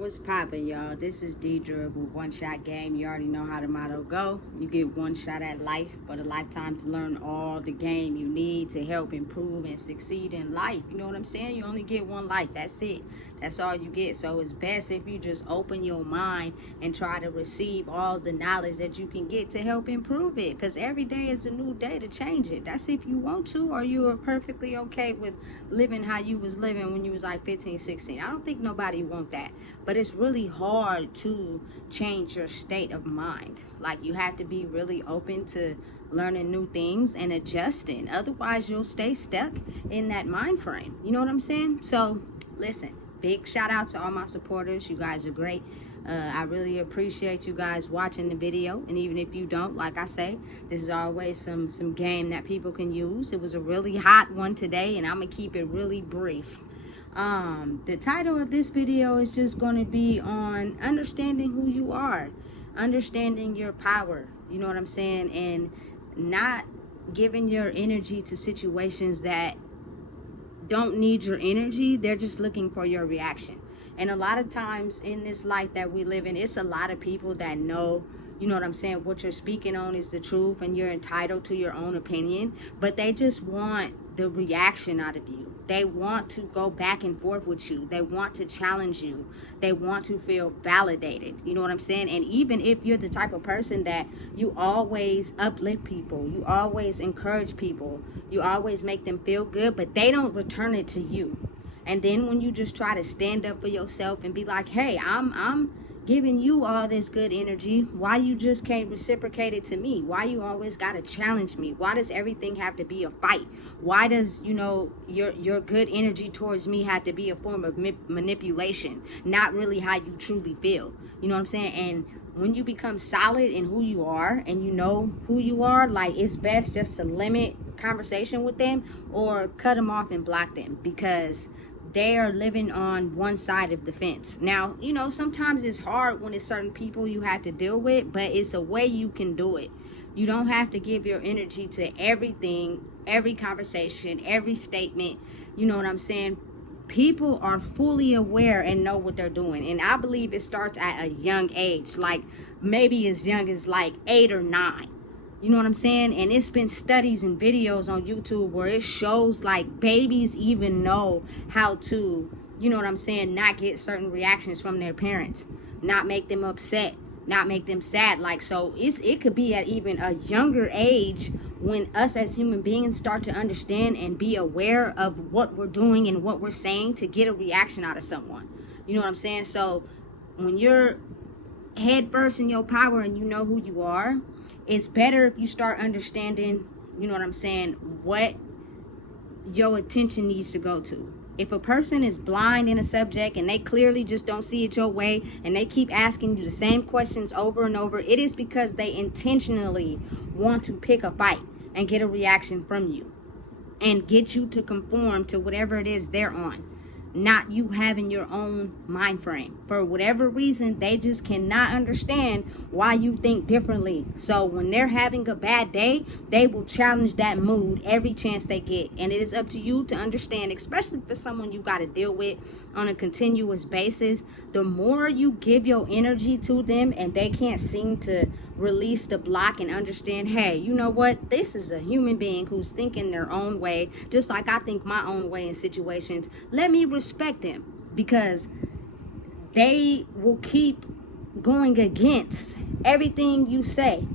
What's poppin', y'all? This is Deidre with One Shot Game. You already know how the motto go. You get one shot at life, but a lifetime to learn all the game you need to help improve and succeed in life. You know what I'm saying? You only get one life. That's it. That's all you get. So it's best if you just open your mind and try to receive all the knowledge that you can get to help improve it. Because every day is a new day to change it. That's if you want to, or you are perfectly okay with living how you was living when you was like 15, 16. I don't think nobody want that. But it's really hard to change your state of mind. Like, you have to be really open to learning new things and adjusting. Otherwise, you'll stay stuck in that mind frame. You know what I'm saying? So, listen, big shout out to all my supporters. You guys are great. I really appreciate you guys watching the video. And even if you don't, like I say, this is always some game that people can use. It was a really hot one today, and I'm going to keep it really brief. The title of this video is just going to be on understanding who you are, understanding your power, you know what I'm saying, and not giving your energy to situations that don't need your energy. They're just looking for your reaction. And a lot of times in this life that we live in, it's a lot of people that know, you know what I'm saying, what you're speaking on is the truth and you're entitled to your own opinion, but they just want the reaction out of you. They want to go back and forth with you. They want to challenge you. They want to feel validated. You know what I'm saying? And even if you're the type of person that you always uplift people, you always encourage people, you always make them feel good, but they don't return it to you. And then when you just try to stand up for yourself and be like, hey, I'm giving you all this good energy, why you just can't reciprocate it to me? Why you always gotta challenge me? Why does everything have to be a fight? Why does, you know, your good energy towards me have to be a form of manipulation, not really how you truly feel? You know what I'm saying? And when you become solid in who you are and you know who you are, like, it's best just to limit conversation with them or cut them off and block them, because they are living on one side of the fence. Now, you know, sometimes it's hard when it's certain people you have to deal with, but it's a way you can do it. You don't have to give your energy to everything, every conversation, every statement. You know what I'm saying? People are fully aware and know what they're doing. And I believe it starts at a young age, like maybe as young as like 8 or 9. You know what I'm saying? And it's been studies and videos on YouTube where it shows like babies even know how to, you know what I'm saying, not get certain reactions from their parents, not make them upset, not make them sad. Like, so it could be at even a younger age when us as human beings start to understand and be aware of what we're doing and what we're saying to get a reaction out of someone. You know what I'm saying? So when you're head first in your power and you know who you are, it's better if you start understanding, you know what I'm saying, what your attention needs to go to. If a person is blind in a subject and they clearly just don't see it your way and they keep asking you the same questions over and over, it is because they intentionally want to pick a fight and get a reaction from you and get you to conform to whatever it is they're on, not you having your own mind frame. For whatever reason, they just cannot understand why you think differently. So when they're having a bad day, they will challenge that mood every chance they get. And it is up to you to understand, especially for someone you got to deal with on a continuous basis. The more you give your energy to them and they can't seem to release the block and understand, hey, you know what, this is a human being who's thinking their own way, just like I think my own way in situations. Let me respect them, because they will keep going against everything you say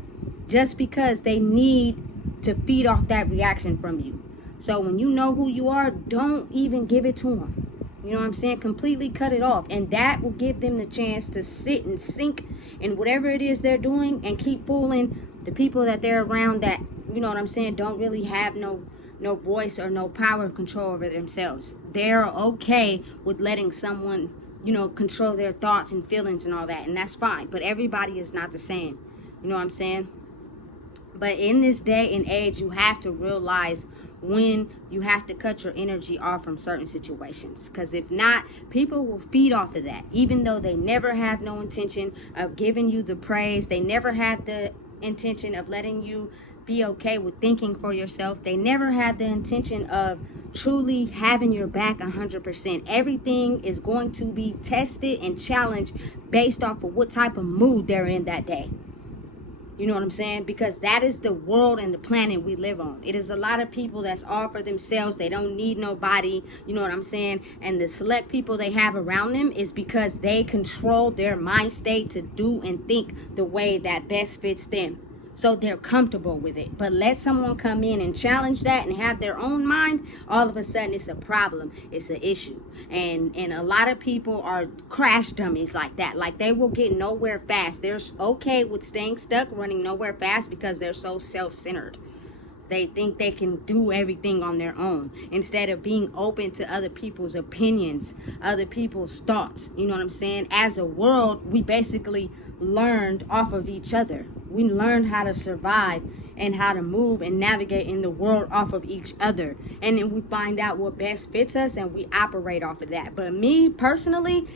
just because they need to feed off that reaction from you. So when you know who you are, don't even give it to them. You know what I'm saying? Completely cut it off. And that will give them the chance to sit and sink in whatever it is they're doing and keep fooling the people that they're around that, you know what I'm saying, don't really have no voice or no power of control over themselves. They're okay with letting someone, you know, control their thoughts and feelings and all that. And that's fine. But everybody is not the same. You know what I'm saying? But in this day and age, you have to realize when you have to cut your energy off from certain situations, because if not, people will feed off of that, even though they never have no intention of giving you the praise. They never have the intention of letting you be okay with thinking for yourself. They never had the intention of truly having your back 100%. Everything is going to be tested and challenged based off of what type of mood they're in that day. You know what I'm saying? Because that is the world and the planet we live on. It is a lot of people that's all for themselves. They don't need nobody. You know what I'm saying? And the select people they have around them is because they control their mind state to do and think the way that best fits them. So they're comfortable with it. But let someone come in and challenge that and have their own mind, all of a sudden it's a problem. It's an issue. And a lot of people are crash dummies like that. Like they will get nowhere fast. They're okay with staying stuck, running nowhere fast because they're so self-centered. They think they can do everything on their own instead of being open to other people's opinions, other people's thoughts. You know what I'm saying? As a world, we basically learned off of each other. We learned how to survive and how to move and navigate in the world off of each other. And then we find out what best fits us and we operate off of that. But me personally,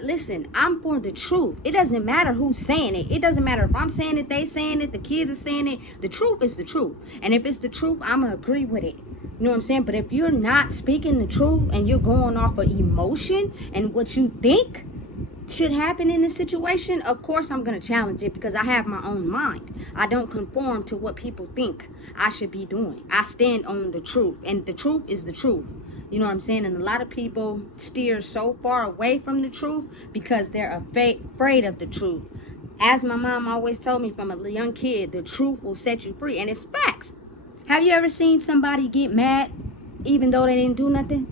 listen, I'm for the truth. It doesn't matter who's saying it. It doesn't matter if I'm saying it, they saying it, the kids are saying it. The truth is the truth. And if it's the truth, I'm going to agree with it. You know what I'm saying? But if you're not speaking the truth and you're going off of emotion and what you think should happen in this situation, of course I'm going to challenge it because I have my own mind. I don't conform to what people think I should be doing. I stand on the truth, and the truth is the truth. You know what I'm saying? And a lot of people steer so far away from the truth because they're afraid of the truth. As my mom always told me from a young kid, the truth will set you free, and it's facts. Have you ever seen somebody get mad even though they didn't do nothing?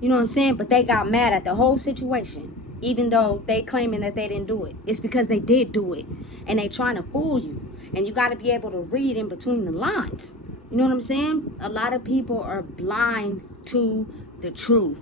You know what I'm saying? But they got mad at the whole situation, even though they claiming that they didn't do it. It's because they did do it, and they trying to fool you. And you got to be able to read in between the lines. You know what I'm saying? A lot of people are blind to the truth,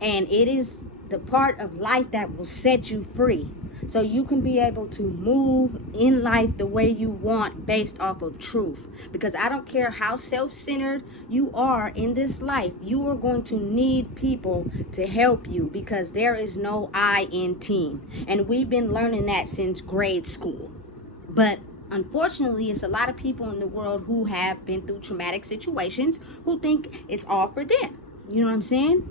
and it is the part of life that will set you free. So you can be able to move in life the way you want based off of truth. Because I don't care how self-centered you are in this life, you are going to need people to help you because there is no I in team. And we've been learning that since grade school. But unfortunately, it's a lot of people in the world who have been through traumatic situations who think it's all for them. You know what I'm saying?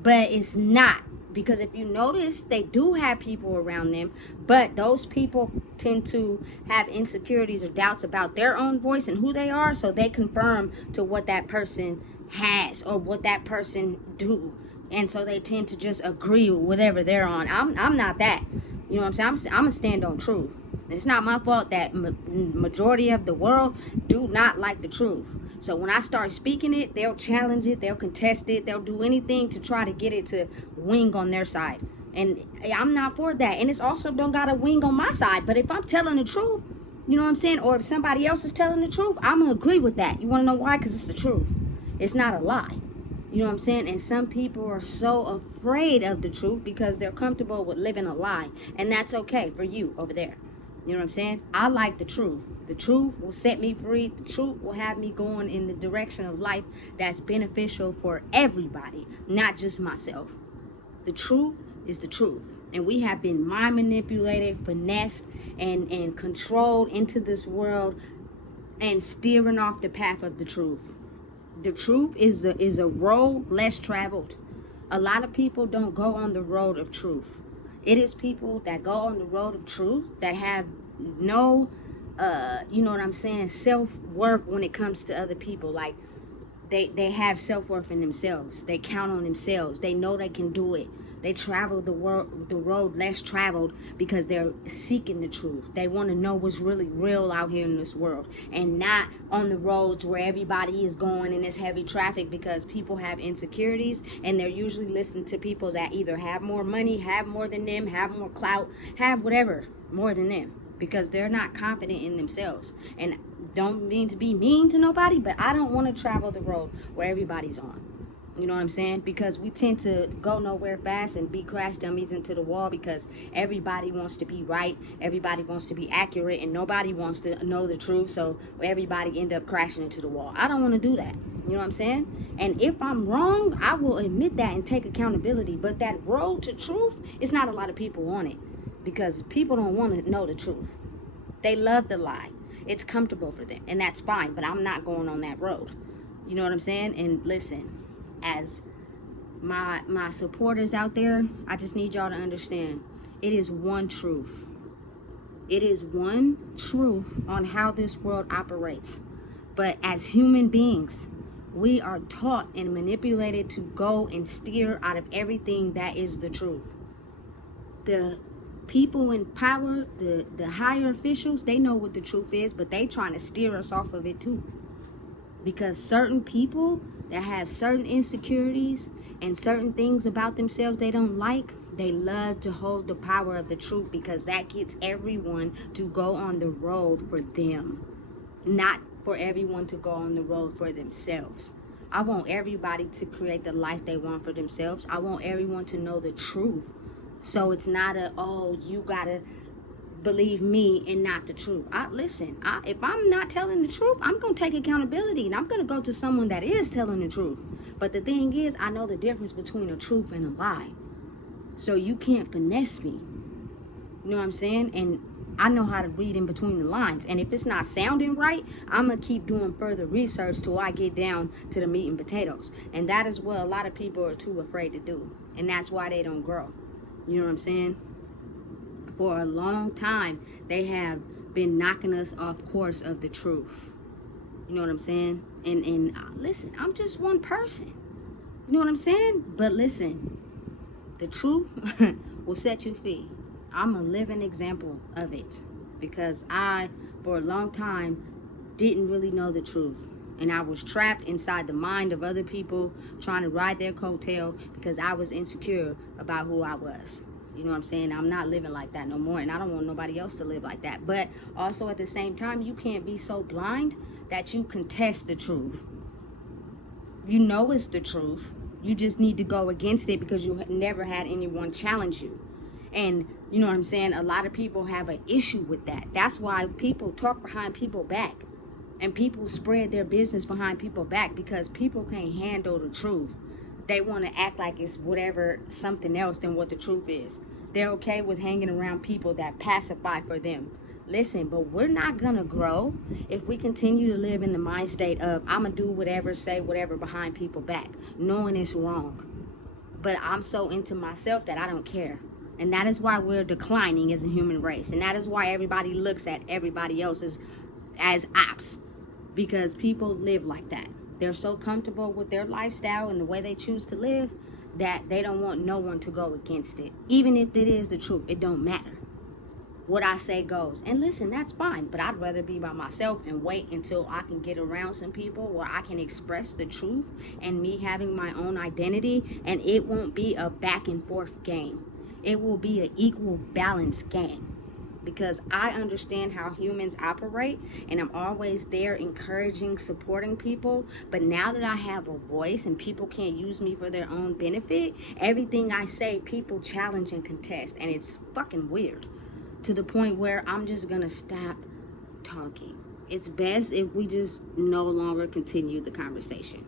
But it's not. Because if you notice, they do have people around them, but those people tend to have insecurities or doubts about their own voice and who they are, so they confirm to what that person has or what that person do. And so they tend to just agree with whatever they're on. I'm not that. You know what I'm saying? I'm going to stand on truth. It's not my fault that majority of the world do not like the truth. So when I start speaking it, they'll challenge it, they'll contest it, they'll do anything to try to get it to wing on their side. And I'm not for that. And it's also don't got a wing on my side. But if I'm telling the truth, you know what I'm saying? Or if somebody else is telling the truth, I'm going to agree with that. You want to know why? Because it's the truth. It's not a lie. You know what I'm saying? And some people are so afraid of the truth because they're comfortable with living a lie. And that's okay for you over there. You know what I'm saying? I like the truth. The truth will set me free. The truth will have me going in the direction of life that's beneficial for everybody, not just myself. The truth is the truth. And we have been mind manipulated, finessed, and controlled into this world and steering off the path of the truth. The truth is a road less traveled. A lot of people don't go on the road of truth. It is people that go on the road of truth that have no, you know what I'm saying, self-worth when it comes to other people. Like, they have self-worth in themselves. They count on themselves. They know they can do it. They travel the road less traveled because they're seeking the truth. They want to know what's really real out here in this world, and not on the roads where everybody is going and it's heavy traffic, because people have insecurities and they're usually listening to people that either have more money, have more than them, have more clout, have whatever more than them, because they're not confident in themselves. And don't mean to be mean to nobody, but I don't want to travel the road where everybody's on. You know what I'm saying? Because we tend to go nowhere fast and be crash dummies into the wall because everybody wants to be right. Everybody wants to be accurate, and nobody wants to know the truth. So everybody end up crashing into the wall. I don't want to do that. You know what I'm saying? And if I'm wrong, I will admit that and take accountability. But that road to truth, it's not a lot of people on it because people don't want to know the truth. They love the lie. It's comfortable for them, and that's fine, but I'm not going on that road. You know what I'm saying? And listen, as my supporters out there, I just need y'all to understand, it is one truth. It is one truth on how this world operates. But as human beings, we are taught and manipulated to go and steer out of everything that is the truth. The people in power, the higher officials, they know what the truth is, but they trying to steer us off of it too. Because certain people that have certain insecurities and certain things about themselves they don't like, they love to hold the power of the truth, because that gets everyone to go on the road for them, not for everyone to go on the road for themselves. I want everybody to create the life they want for themselves. I want everyone to know the truth. So it's not you gotta believe me and not the truth. If I'm not telling the truth, I'm gonna take accountability and I'm gonna go to someone that is telling the truth. But the thing is, I know the difference between a truth and a lie. So you can't finesse me. You know what I'm saying? And I know how to read in between the lines. And if it's not sounding right, I'm gonna keep doing further research till I get down to the meat and potatoes. And that is what a lot of people are too afraid to do. And that's why they don't grow. You know what I'm saying? For a long time, they have been knocking us off course of the truth. You know what I'm saying? And listen, I'm just one person. You know what I'm saying? But listen, the truth will set you free. I'm a living example of it, because I, for a long time, didn't really know the truth. And I was trapped inside the mind of other people, trying to ride their coattail, because I was insecure about who I was. You know what I'm saying? I'm not living like that no more, and I don't want nobody else to live like that. But also at the same time, you can't be so blind that you contest the truth. You know it's the truth. You just need to go against it because you never had anyone challenge you. And you know what I'm saying? A lot of people have an issue with that. That's why people talk behind people's back. And people spread their business behind people's back, because people can't handle the truth. They want to act like it's whatever, something else than what the truth is. They're okay with hanging around people that pacify for them. Listen, but we're not gonna grow if we continue to live in the mind state of I'm gonna do whatever, say whatever behind people's back, knowing it's wrong. But I'm so into myself that I don't care. And that is why we're declining as a human race. And that is why everybody looks at everybody else as ops. Because people live like that. They're so comfortable with their lifestyle and the way they choose to live that they don't want no one to go against it. Even if it is the truth, it don't matter. What I say goes. And listen, that's fine, but I'd rather be by myself and wait until I can get around some people where I can express the truth and me having my own identity, and it won't be a back and forth game. It will be an equal balance game. Because I understand how humans operate, and I'm always there encouraging, supporting people. But now that I have a voice and people can't use me for their own benefit, everything I say, people challenge and contest. And it's fucking weird, to the point where I'm just gonna stop talking. It's best if we just no longer continue the conversation,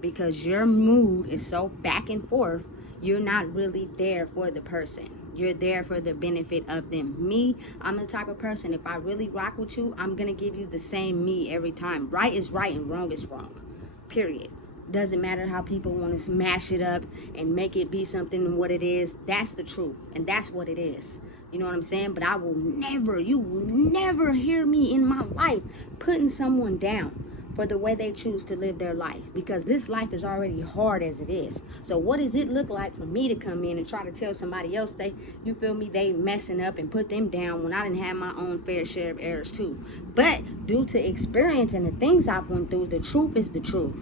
because your mood is so back and forth. You're not really there for the person. You're there for the benefit of them. Me, I'm the type of person, if I really rock with you, I'm gonna give you the same me every time. Right is right and wrong is wrong. Period. Doesn't matter how people want to smash it up and make it be something what it is. That's the truth, and that's what it is. You know what I'm saying? But you will never hear me in my life putting someone down for the way they choose to live their life, because this life is already hard as it is. So what does it look like for me to come in and try to tell somebody else they messing up and put them down when I didn't have my own fair share of errors too? But due to experience and the things I've went through, the truth is the truth.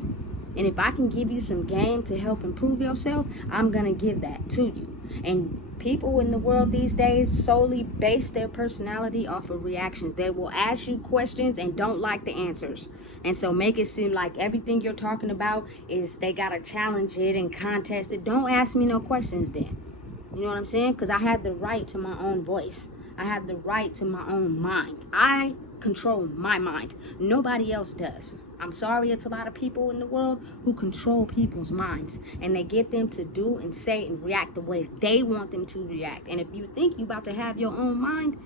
And if I can give you some game to help improve yourself, I'm gonna give that to you. And people in the world these days solely base their personality off of reactions. They will ask you questions and don't like the answers, and so make it seem like everything you're talking about is they gotta challenge it and contest it. Don't ask me no questions then. You know what I'm saying? Because I have the right to my own voice. I have the right to my own mind. I control my mind. Nobody else does. I'm sorry, it's a lot of people in the world who control people's minds, and they get them to do and say and react the way they want them to react. And if you think you about to have your own mind,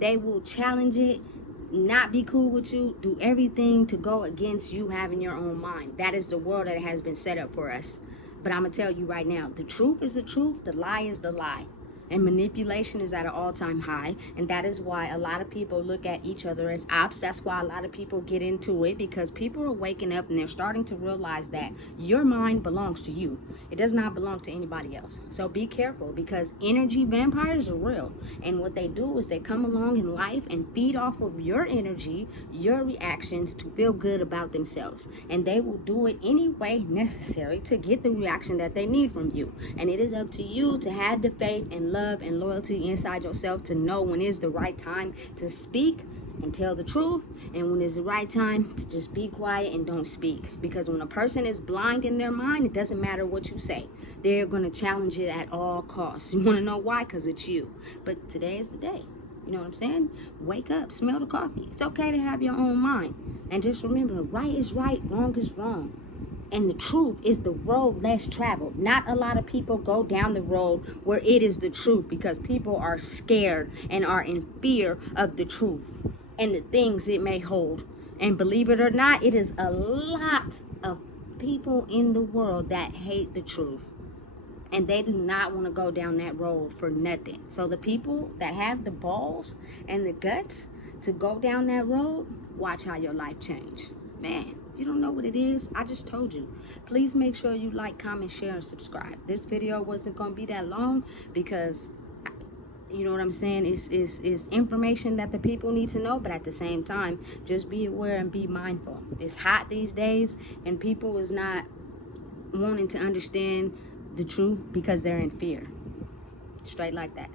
they will challenge it not be cool with you, do everything to go against you having your own mind. That is the world that has been set up for us. But I'm going to tell you right now, the truth is the truth, the lie is the lie. And manipulation is at an all-time high, and that is why a lot of people look at each other as ops. That's why a lot of people get into it, because people are waking up and they're starting to realize that your mind belongs to you. It does not belong to anybody else. So be careful, because energy vampires are real, and what they do is they come along in life and feed off of your energy, your reactions, to feel good about themselves, and they will do it any way necessary to get the reaction that they need from you. And it is up to you to have the faith and love and loyalty inside yourself to know when is the right time to speak and tell the truth, and when is the right time to just be quiet and don't speak. Because when a person is blind in their mind, it doesn't matter what you say, they're going to challenge it at all costs. You want to know why? Because it's you. But today is the day. You know what I'm saying? Wake up, smell the coffee. It's okay to have your own mind, and just remember, right is right, wrong is wrong. And the truth is the road less traveled. Not a lot of people go down the road where it is the truth, because people are scared and are in fear of the truth and the things it may hold. And believe it or not, it is a lot of people in the world that hate the truth, and they do not want to go down that road for nothing. So the people that have the balls and the guts to go down that road, watch how your life change. Man, you don't know what it is, I just told you. Please make sure you like, comment, share, and subscribe. This video wasn't going to be that long, because you know what I'm saying, it's information that the people need to know, but at the same time, just be aware and be mindful. It's hot these days, and people is not wanting to understand the truth because they're in fear. Straight like that.